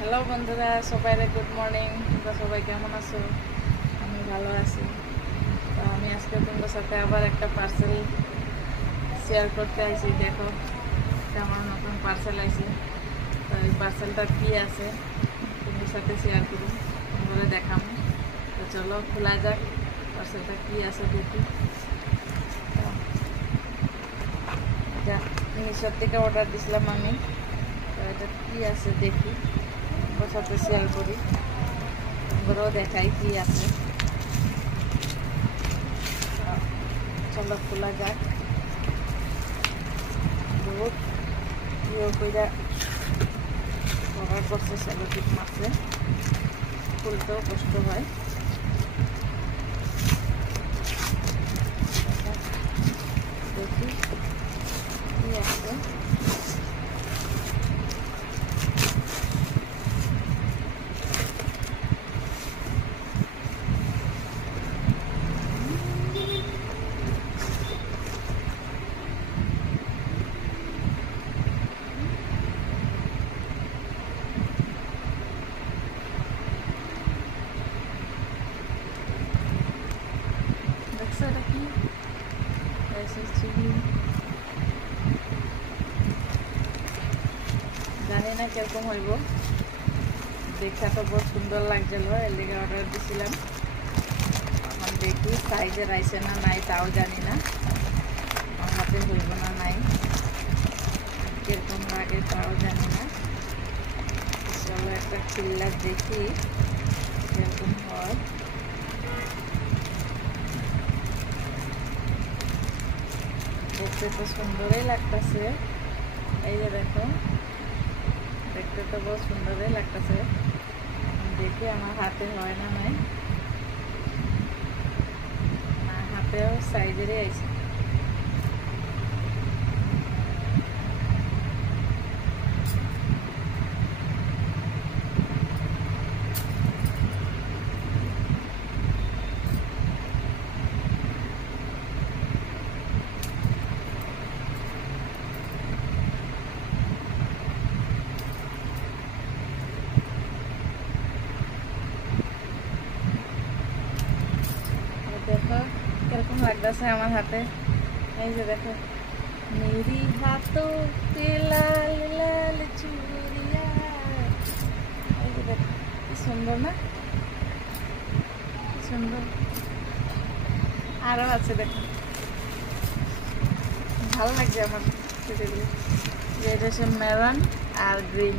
Hello বন্ধুরা, সবাইরে good morning. তোমরা সবাই কেমন আছো? আমি ভালো আছি। তো আমি আজকে তোমাদের সাথে আবার একটা পার্সেল শেয়ার করতে আইছি। দেখো, এটা আমার নতুন পার্সেল আইছে। তো এই পার্সেলটা কী আছে তোমাদের সাথে শেয়ার করুন, তোমরা দেখাম। তো চলো খোলা যাক, পার্সেলটা কী আছে দেখি। এটা মিশোর থেকে অর্ডার দিয়েছিলাম আমি। তো এটা কী আছে দেখি, ওর সাথে শেয়ার করি, তোমরাও দেখাই কি আছে। চলো খোলা যাক। বহুত ইয়ে করে অর্ডার করছে, সেলোটিপ মারছে, খুলতেও কষ্ট হয়। দেখি কি আছে। দেখছো এটা কি? জানি না কিরকম হইব, দেখা তো বহুত সুন্দর লাগছিল, এর লেগে অর্ডার দিছিলাম। এখন দেখি সাইজের আইসে না নাই তাও জানি না, আমার হাতে হইব না নাই, কিরকম লাগে তাও জানি না। চলো একটা খুললা দেখি কিরকম হয়। দেখতে তো সুন্দরই লাগতেছে, এই যে দেখো, দেখতে তো বহুত সুন্দরই লাগতেছে। দেখি আমার হাতে হয় না নাই, না হাতেও সাইজেরই আইছে। দেখো কিরকম লাগতেছে আমার হাতে, এই যে দেখো, মেরি হাতোं पे লাল লাল চুড়িয়া। এই যে দেখো কি সুন্দর না, কি সুন্দর। আরো আছে দেখো, ভালো লাগছে আমার। এটা হচ্ছে মেরুন আর গ্রিন।